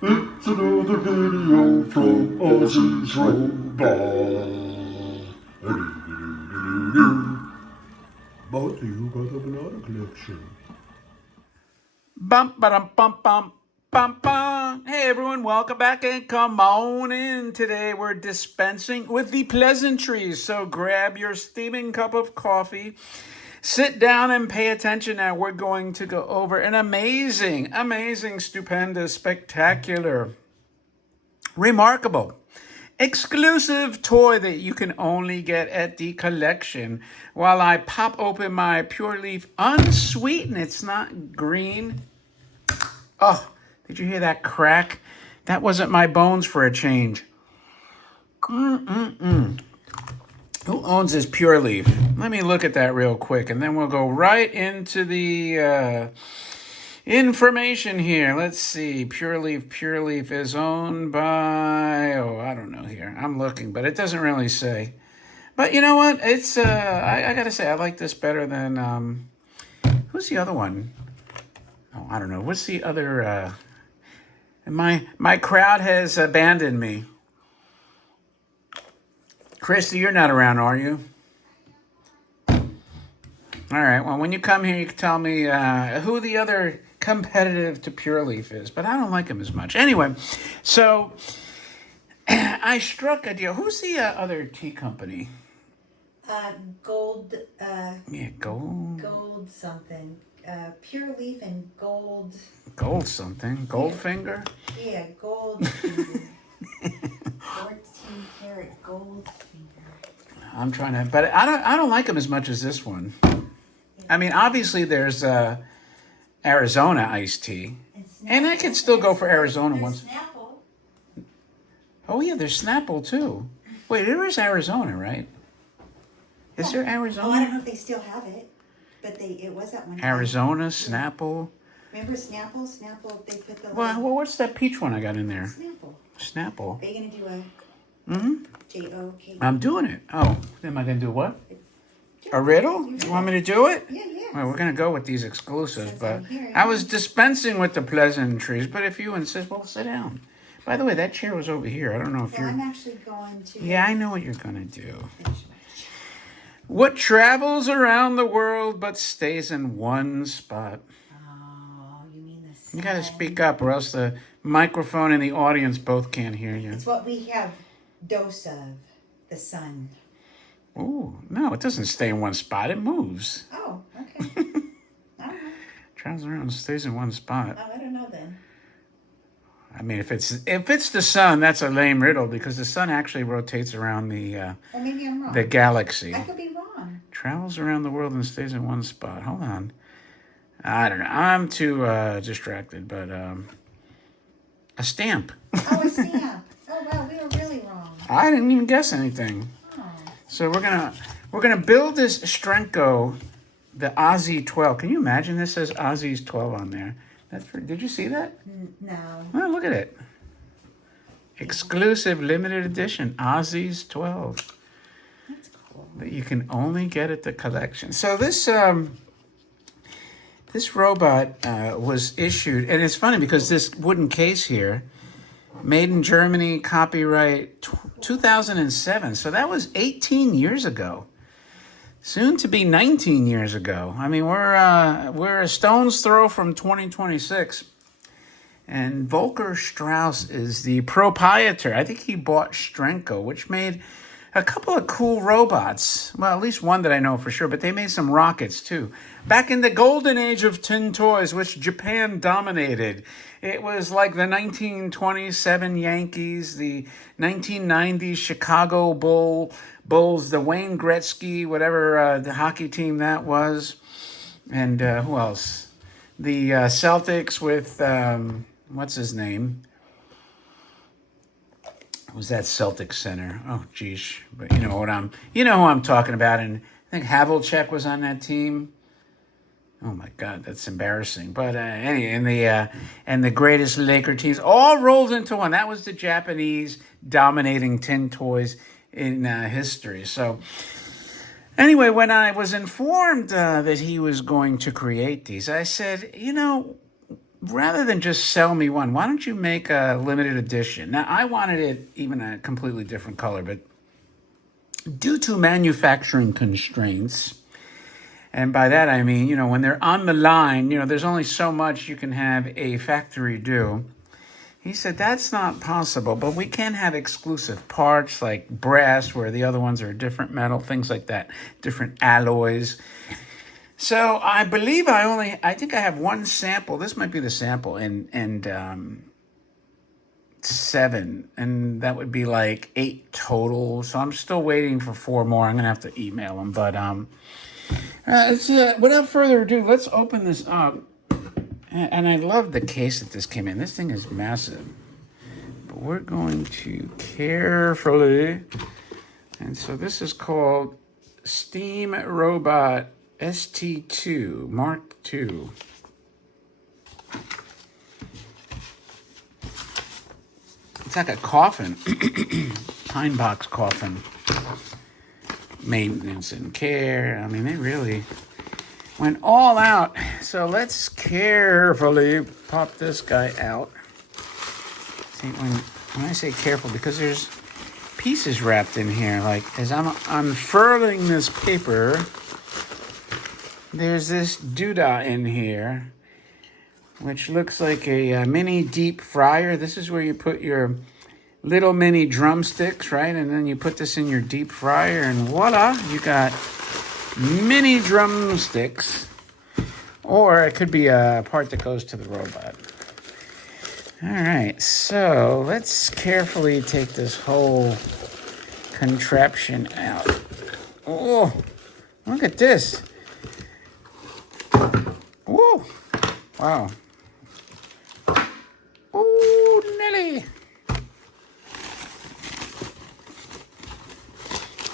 It's another video from Ozzie's Robot. Brought to you by the Banana Collection. Bum ba dum bum bum bum bum. Hey everyone, welcome back and come on in. Today we're dispensing with the pleasantries. So grab your steaming cup of coffee, sit down and pay attention. Now we're going to go over an amazing, stupendous, spectacular, remarkable, exclusive toy that you can only get at the collection. While I pop open my Pure Leaf unsweetened, it's not green. Oh, did you hear that crack? That wasn't my bones for a change. Who owns this Pure Leaf? Let me look at that real quick, and then we'll go right into the information here. Let's see. Pure Leaf is owned by, I don't know here. I'm looking, but it doesn't really say. But you know what? It's, I gotta say, I like this better than, who's the other one? Oh, I don't know. What's the other, my crowd has abandoned me. Christy, you're not around, are you? All right. Well, when you come here, you can tell me who the other competitive to Pure Leaf is, but I don't like him as much. Anyway, so I struck a deal. Who's the other tea company? Gold. Yeah, Gold. Gold something. Pure Leaf and Gold. Gold something. Goldfinger. Yeah, Gold Finger. 14 karat Gold Finger. I'm trying to, but I don't like him as much as this one. I mean, obviously there's Arizona iced tea, and I could still go for Arizona once. Snapple. Oh yeah, there's Snapple too. Wait, there is Arizona, right? Is there Arizona? Oh, I don't know if they still have it, but it was at one time. Arizona, Snapple. Remember Snapple? Snapple, they put the... Well, what's that peach one I got in there? Snapple. Snapple. Are you going to do a... Mm-hmm. J-O-K? I'm doing it. Oh, am I going to do what? A riddle? You want me to do it? Yeah. Well, we're going to go with these exclusives, Since but I'm here, I was dispensing with the pleasantries, but if you insist, well, sit down. By the way, that chair was over here. I don't know if Well, you're... I'm actually going to... Yeah, I know what you're going to do. finish my... What travels around the world but stays in one spot? Oh, you mean the sun. You got to speak up or else the microphone and the audience both can't hear you. It's what we have dose of, the sun. Ooh, no, it doesn't stay in one spot. It moves. Oh, okay. I don't know. Travels around and stays in one spot. Oh, I don't know then. I mean, if it's the sun, that's a lame riddle because the sun actually rotates around the Or maybe I'm wrong. galaxy. I could be wrong. Travels around the world and stays in one spot. Hold on. I don't know. I'm too distracted, but a stamp. Oh, a stamp. Oh, wow, we were really wrong. I didn't even guess anything. Oh. So we're gonna build this Strenco, the Ozzie 12. Can you imagine this says Ozzie's 12 on there? Did you see that? No. Oh, look at it. Exclusive limited edition Ozzie's 12 That's cool. that you can only get at the collection. So this robot was issued, and it's funny because this wooden case here, made in Germany, copyright 2007. So that was 18 years ago. Soon to be 19 years ago. I mean, we're a stone's throw from 2026. And Volker Strauss is the proprietor. I think he bought Strenco, which made a couple of cool robots. Well, at least one that I know for sure, but they made some rockets too. Back in the golden age of tin toys, which Japan dominated. It was like the 1927 Yankees, the 1990s Chicago Bulls, the Wayne Gretzky, whatever the hockey team that was. And who else? The Celtics with, what's his name? Was that Celtic center? Oh, geez. But you know who I'm talking about. And I think Havlicek was on that team. Oh my God, that's embarrassing. But anyway, and the greatest Laker teams all rolled into one. That was the Japanese dominating tin toys in history. So anyway, when I was informed that he was going to create these, I said, rather than just sell me one, why don't you make a limited edition? Now, I wanted it even a completely different color, but due to manufacturing constraints, and by that I mean, when they're on the line, there's only so much you can have a factory do. He said that's not possible, but we can have exclusive parts like brass, where the other ones are a different metal, things like that, different alloys. So I believe I think I have one sample. This might be the sample, and 7, and that would be like 8 total. So I'm still waiting for 4 more. I'm gonna have to email them, but without further ado, let's open this up. And I love the case that this came in. This thing is massive. But we're going to carefully. And so this is called Steam Robot ST2 Mark II. It's like a coffin, pine box coffin. Maintenance and care. I mean, they really went all out. So let's carefully pop this guy out. See, when I say careful, because there's pieces wrapped in here. Like, as I'm unfurling this paper, there's this doodah in here, which looks like a mini deep fryer. This is where you put your little mini drumsticks, right? And then you put this in your deep fryer, and voila, you got mini drumsticks. Or it could be a part that goes to the robot. All right, so let's carefully take this whole contraption out. Oh, look at this. Whoa, wow. Oh, Nelly.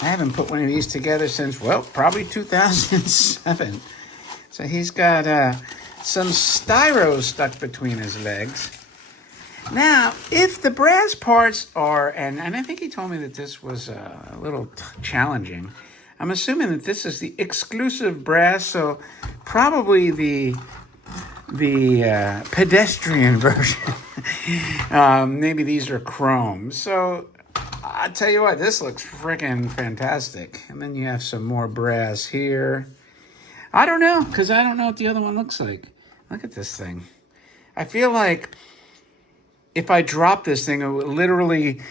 I haven't put one of these together since, well, probably 2007. So he's got some styro stuck between his legs. Now, if the brass parts are, and I think he told me that this was a little challenging. I'm assuming that this is the exclusive brass, so probably the pedestrian version. Maybe these are chrome. So I tell you what, this looks freaking fantastic. And then you have some more brass here. I don't know, because I don't know what the other one looks like. Look at this thing. I feel like if I drop this thing, it would literally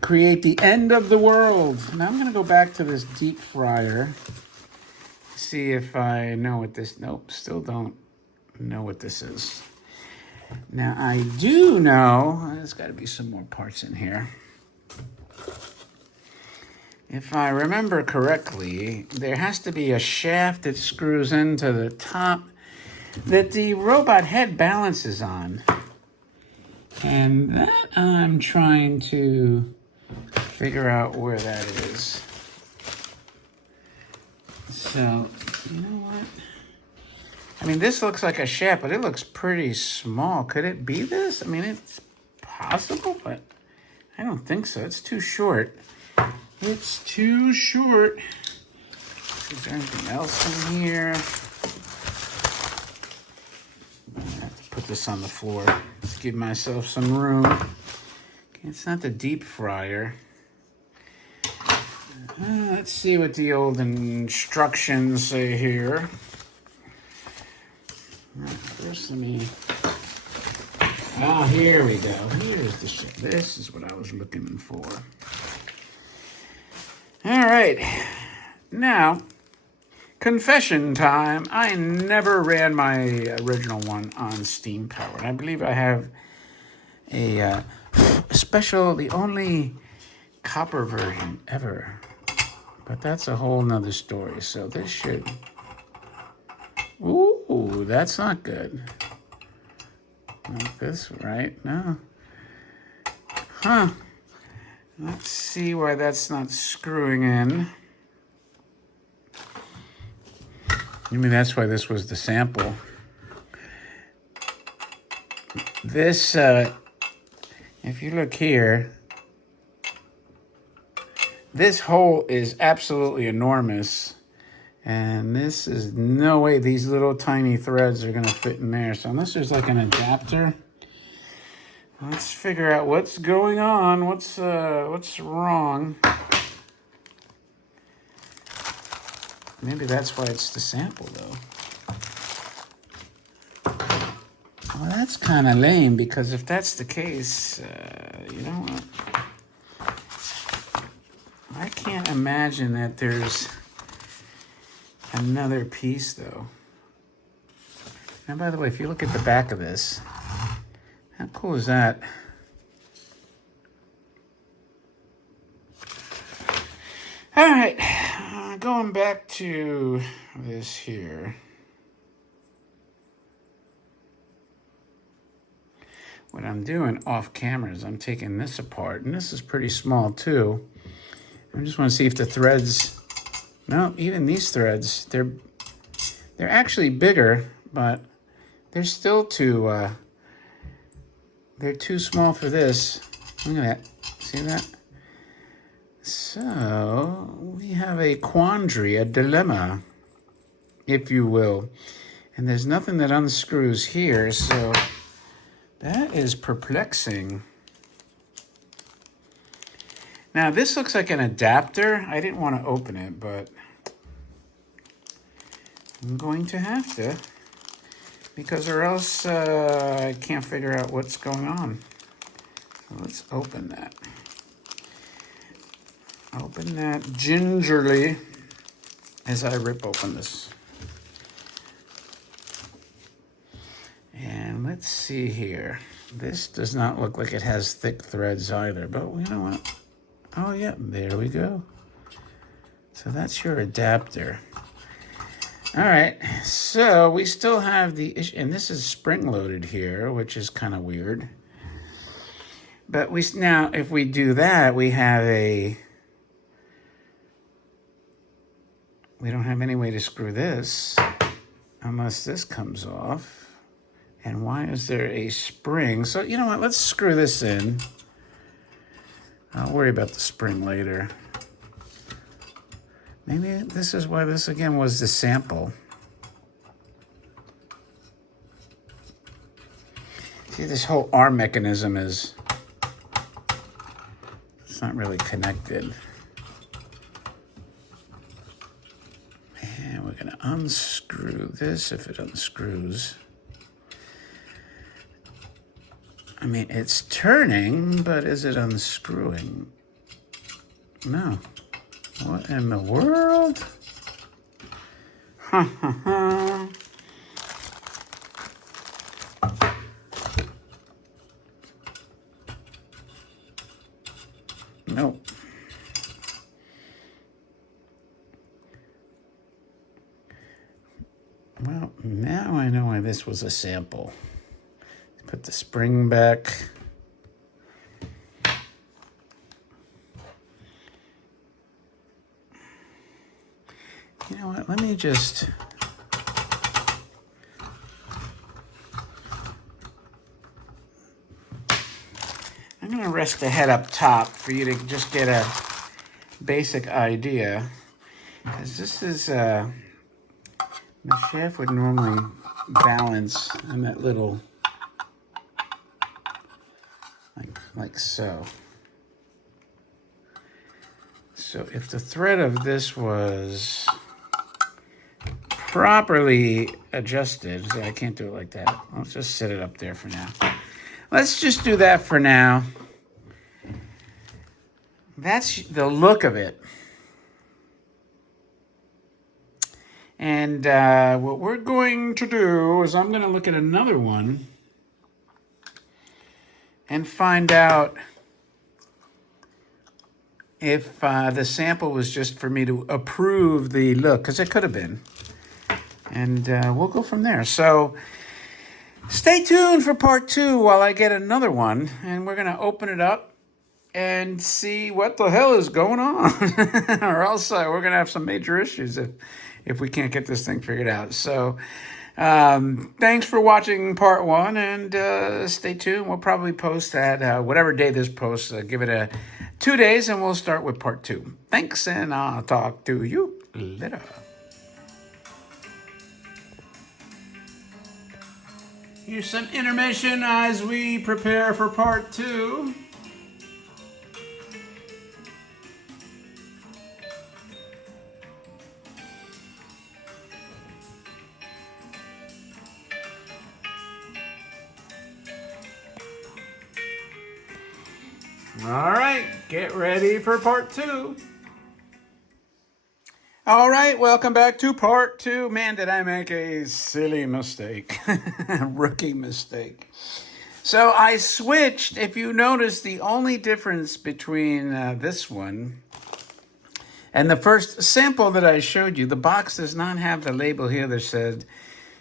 create the end of the world. Now I'm going to go back to this deep fryer. See if I know what this... Nope, still don't know what this is. Now I do know... There's got to be some more parts in here. If I remember correctly, there has to be a shaft that screws into the top that the robot head balances on. And that I'm trying to figure out where that is. So, you know what? I mean, this looks like a shaft, but it looks pretty small. Could it be this? I mean, it's possible, but I don't think so. It's too short. It's too short. Is there anything else in here? I have to put this on the floor. Let's give myself some room. Okay, it's not the deep fryer. Let's see what the old instructions say here. Right, first, let me... Ah, here we go. Here's the shit. This is what I was looking for. All right. Now, confession time. I never ran my original one on steam powered. I believe I have a special, the only copper version ever. But that's a whole nother story. So this should... Ooh, that's not good. Not this, right? No. Huh. Let's see why that's not screwing in. Maybe that's why this was the sample. This, if you look here, this hole is absolutely enormous. And this is no way these little tiny threads are going to fit in there. So unless there's like an adapter, let's figure out what's going on. What's wrong? Maybe that's why it's the sample, though. Well, that's kind of lame, because if that's the case, you know what? I can't imagine that there's another piece, though. And by the way, if you look at the back of this, how cool is that? All right, going back to this here. What I'm doing off camera is I'm taking this apart, and this is pretty small too. I just want to see if the threads, no, even these threads, they're actually bigger, but they're still too, they're too small for this. Look at that, see that? So we have a quandary, a dilemma, if you will. And there's nothing that unscrews here, so that is perplexing. Now this looks like an adapter. I didn't want to open it, but I'm going to have to, because or else I can't figure out what's going on. So let's open that. Open that gingerly as I rip open this. And let's see here. This does not look like it has thick threads either, but you know what? Oh yeah, there we go. So that's your adapter. All right, so we still have the issue, and this is spring-loaded here, which is kind of weird. But now, if we do that, we don't have any way to screw this unless this comes off. And why is there a spring? So you know what, let's screw this in. I'll worry about the spring later. Maybe this is why this again was the sample. See, this whole arm mechanism it's not really connected. And we're gonna unscrew this if it unscrews. I mean, it's turning, but is it unscrewing? No. What in the world? Ha ha ha. Nope. Well, now I know why this was a sample. Put the spring back. You know what, let me just... I'm gonna rest the head up top for you to just get a basic idea. Because this is, the shaft would normally balance on that little, like so. So if the thread of this was properly adjusted, see, I can't do it like that. Let's just set it up there for now. Let's just do that for now. That's the look of it. And what we're going to do is I'm going to look at another one and find out if the sample was just for me to approve the look, because it could have been. And we'll go from there. So stay tuned for part 2 while I get another one. And we're going to open it up and see what the hell is going on. Or else we're going to have some major issues if we can't get this thing figured out. So thanks for watching part 1, and stay tuned. We'll probably post that whatever day this posts. Give it 2 days, and we'll start with part 2. Thanks, and I'll talk to you later. Here's some intermission as we prepare for part 2. All right, get ready for part 2. All right, welcome back to part 2. Man, did I make a silly mistake. Rookie mistake. So I switched. If you notice, the only difference between this one and the first sample that I showed you, the box does not have the label here that said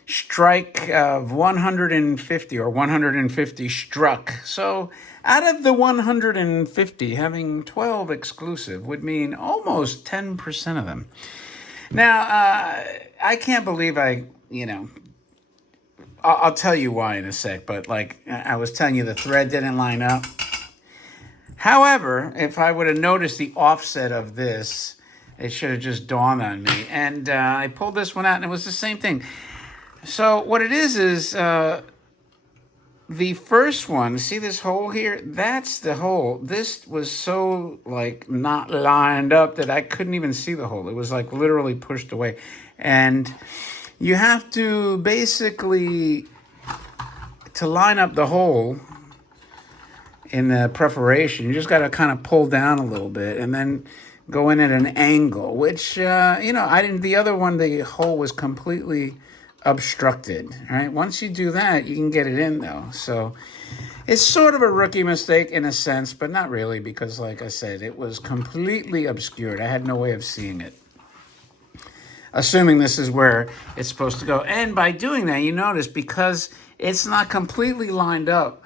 strike of 150 or 150 struck. So out of the 150, having 12 exclusive would mean almost 10% of them. Now, I can't believe I'll tell you why in a sec, but like I was telling you, the thread didn't line up. However, if I would have noticed the offset of this, it should have just dawned on me. And I pulled this one out and it was the same thing. So what it is the first one, see this hole here? That's the hole. This was so like not lined up that I couldn't even see the hole. It was like literally pushed away. And you have to basically, to line up the hole in the perforation, you just got to kind of pull down a little bit and then go in at an angle, which, I didn't, the other one, the hole was completely obstructed. All right, once you do that, you can get it in though. So it's sort of a rookie mistake in a sense, but not really, because like I said, it was completely obscured. I had no way of seeing it, assuming this is where it's supposed to go. And by doing that, you notice, because it's not completely lined up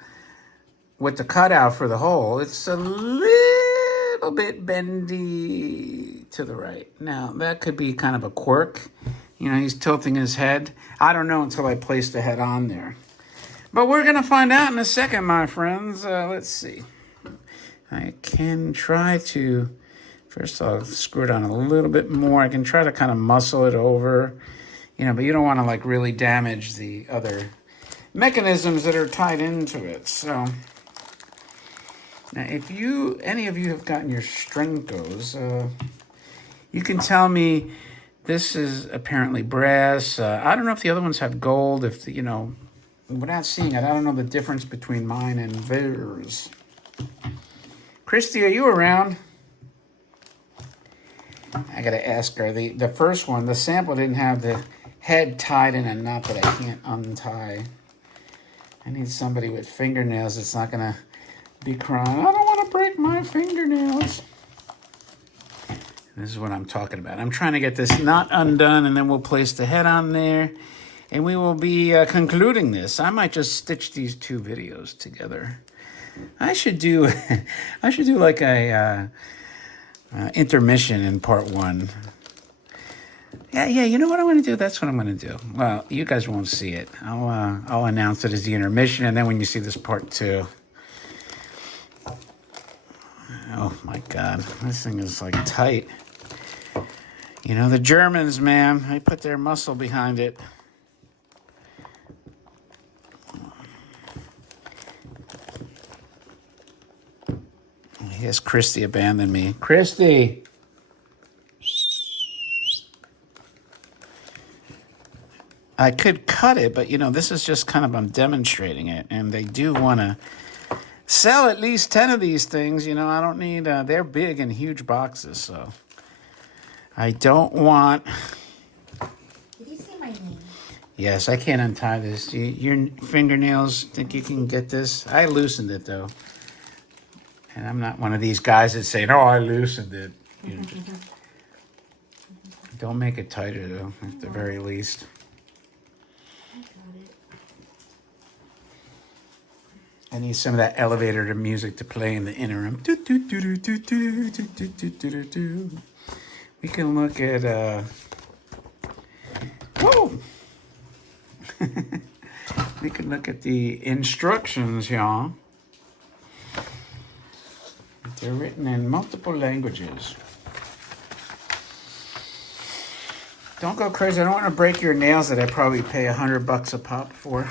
with the cutout for the hole, it's a little bit bendy to the right. Now that could be kind of a quirk. He's tilting his head. I don't know until I place the head on there. But we're going to find out in a second, my friends. Let's see. I can try to, first I'll screw it on a little bit more. I can try to kind of muscle it over, but you don't want to like really damage the other mechanisms that are tied into it. So now if any of you have gotten your Strencos, you can tell me. This is apparently brass. I don't know if the other ones have gold. Without seeing it, I don't know the difference between mine and theirs. Christy, are you around? I gotta ask her. The first one, the sample didn't have the head tied in a knot that I can't untie. I need somebody with fingernails that's not gonna be crying, I don't want to break my fingernails. This is what I'm talking about. I'm trying to get this knot undone, and then we'll place the head on there, and we will be concluding this. I might just stitch these 2 videos together. I should do like a intermission in part 1. Yeah. You know what I'm going to do? That's what I'm going to do. Well, you guys won't see it. I'll announce it as the intermission, and then when you see this part 2. Oh my God, this thing is like tight. The Germans, man, they put their muscle behind it. I guess Christy abandoned me. Christy! I could cut it, but this is just kind of, I'm demonstrating it, and they do want to sell at least 10 of these things. I don't need, they're big and huge boxes, so I don't want. Did you see my name? Yes, I can't untie this. Your fingernails, think you can get this? I loosened it though. And I'm not one of these guys that say, no, I loosened it. Don't make it tighter though, at the very least. I need some of that elevator music to play in the interim. We can look at, whoa! We can look at the instructions here. They're written in multiple languages. Don't go crazy. I don't want to break your nails that I probably pay $100 a pop for.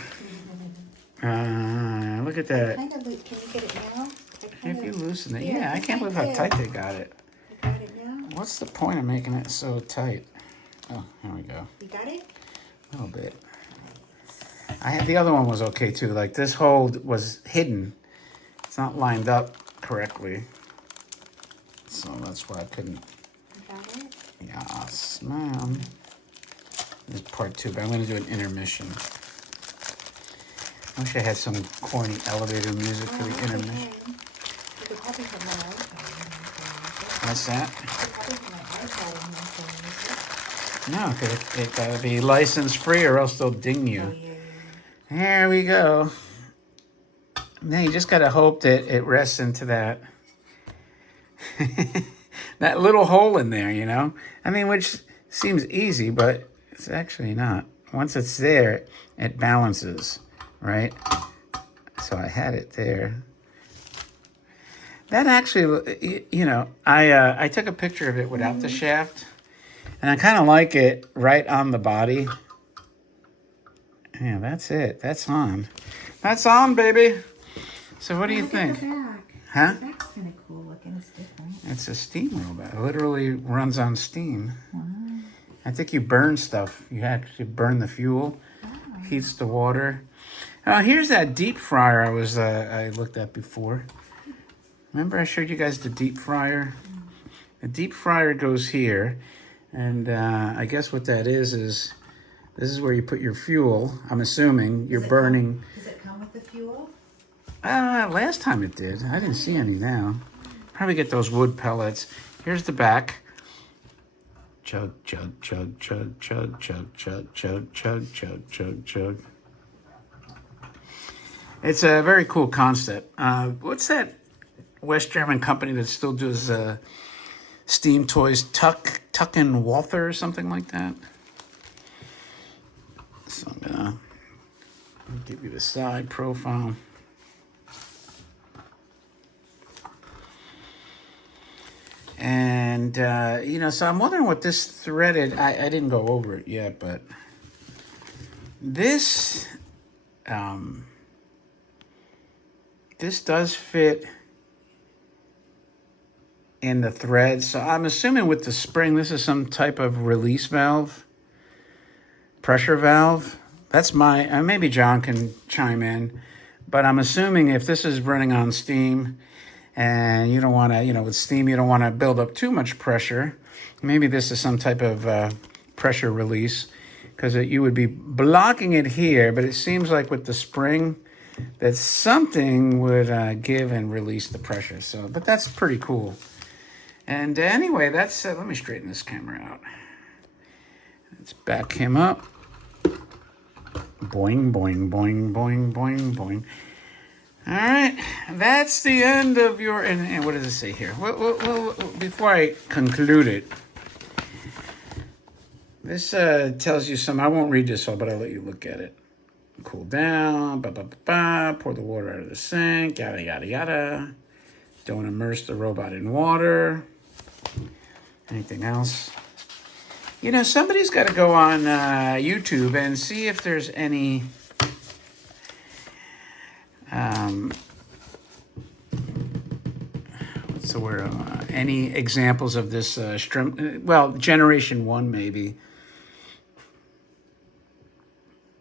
Look at that. Kind of loose. Can you get it now? If you loosen it. Yeah, Yeah, I can't believe how did. tight they got it. You got it now? What's the point of making it so tight? Oh, here we go. You got it? A little bit. I had the other one was okay too. Like this hold was hidden. It's not lined up correctly. So that's why I couldn't. You got it? Yes, ma'am. This is part 2, but I'm going to do an intermission. I wish I had some corny elevator music for the intermission. You could probably have my iPad. What's that? You could probably have my iPad in my phone. No, 'cause it got to be license free or else they'll ding you. Oh, yeah. There we go. Now you just got to hope that it rests into that that little hole in there, you know? I mean, which seems easy, but it's actually not. Once it's there, it balances, right? So I had it there. That actually, you know, I took a picture of it without the shaft, and I kind of like it right on the body. Yeah, that's it. That's on. That's on, baby. So what do you Look at think? the back. Huh? The back's kind of cool looking. It's different. It's a steam robot. It literally runs on steam. Wow. I think you burn stuff. You actually burn the fuel, heats the water. Here's that deep fryer I looked at before. Remember I showed you guys the deep fryer? The deep fryer goes here, and I guess what that is this is where you put your fuel. I'm assuming you're burning. Does it come with the fuel? Last time it did. I didn't see any now. Probably get those wood pellets. Here's the back. Chug, chug, chug, chug, chug, chug, chug, chug, chug, chug, chug, chug. It's a very cool concept. What's that West German company that still does steam toys? Tuck and Walther or something like that? So I'm gonna give you the side profile. And, you know, so I'm wondering what this threaded, I didn't go over it yet, but this, this does fit in the thread. So I'm assuming with the spring, this is some type of release valve, pressure valve. That's my, maybe John can chime in, but I'm assuming if this is running on steam, and you don't want to, you know, with steam, you don't want to build up too much pressure. Maybe this is some type of pressure release, because you would be blocking it here, but it seems like with the spring that something would give and release the pressure. So, but that's pretty cool. And anyway, that's, let me straighten this camera out. Let's back him up. Boing, boing, boing, boing, boing, boing. All right, that's the end of your, and what does it say here? Well, before I conclude it, this tells you some, I won't read this all, but I'll let you look at it. Cool down, pour the water out of the sink, yada, yada, yada. Don't immerse the robot in water. Anything else? You know, somebody's got to go on YouTube and see if there's any what's the word? Any examples of this generation 1 maybe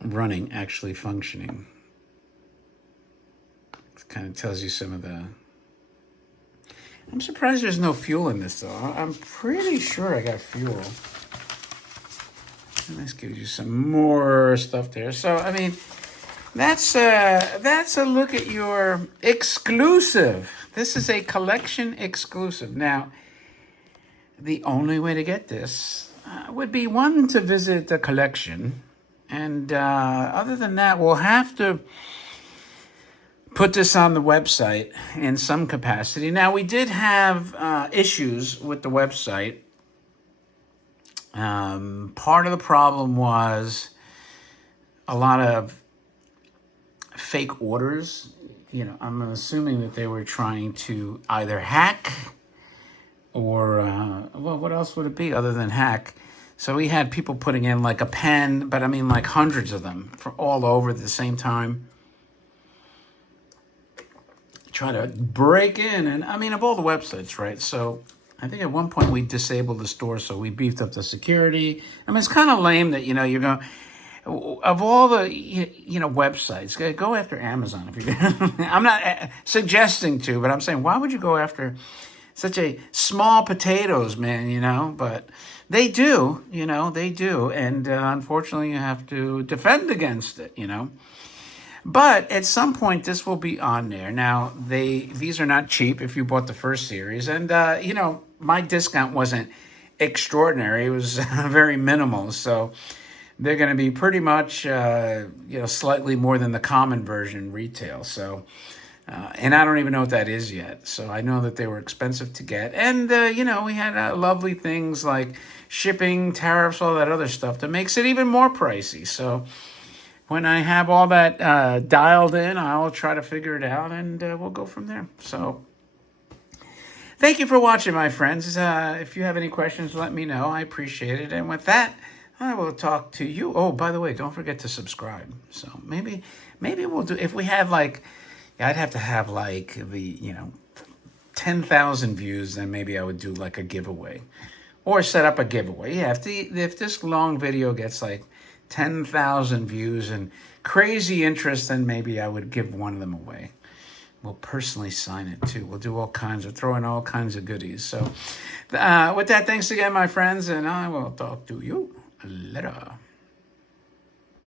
running, actually functioning. It kind of tells you some of the. I'm surprised there's no fuel in this though. I'm pretty sure I got fuel. And this gives you some more stuff there. So I mean. That's a look at your exclusive. This is a collection exclusive. Now, the only way to get this would be one to visit the collection, and other than that, we'll have to put this on the website in some capacity. Now, we did have issues with the website. Part of the problem was a lot of fake orders. You know, I'm assuming that they were trying to either hack or, well, what else would it be other than hack? So we had people putting in like a pen, but I mean like hundreds of them for all over at the same time. try to break in. And I mean, of all the websites, right? So I think at one point we disabled the store, so we beefed up the security. I mean, it's kind of lame that, you're going, of all the, websites, go after Amazon. If you I'm not suggesting to, but I'm saying, why would you go after such a small potatoes, man, but they do, they do. And unfortunately, you have to defend against it, But at some point, this will be on there. Now, these are not cheap if you bought the first series. And, my discount wasn't extraordinary. It was very minimal. So they're going to be pretty much, slightly more than the common version retail. So, and I don't even know what that is yet. So I know that they were expensive to get. And, we had lovely things like shipping, tariffs, all that other stuff that makes it even more pricey. So when I have all that dialed in, I'll try to figure it out, and we'll go from there. So thank you for watching, my friends. If you have any questions, let me know. I appreciate it. And with that, I will talk to you. Oh, by the way, don't forget to subscribe. So maybe we'll do, if we have I'd have to have the, 10,000 views, then maybe I would do a giveaway or set up a giveaway. Yeah, if this long video gets 10,000 views and crazy interest, then maybe I would give one of them away. We'll personally sign it too. We'll do throw in all kinds of goodies. So with that, thanks again, my friends, and I will talk to you later.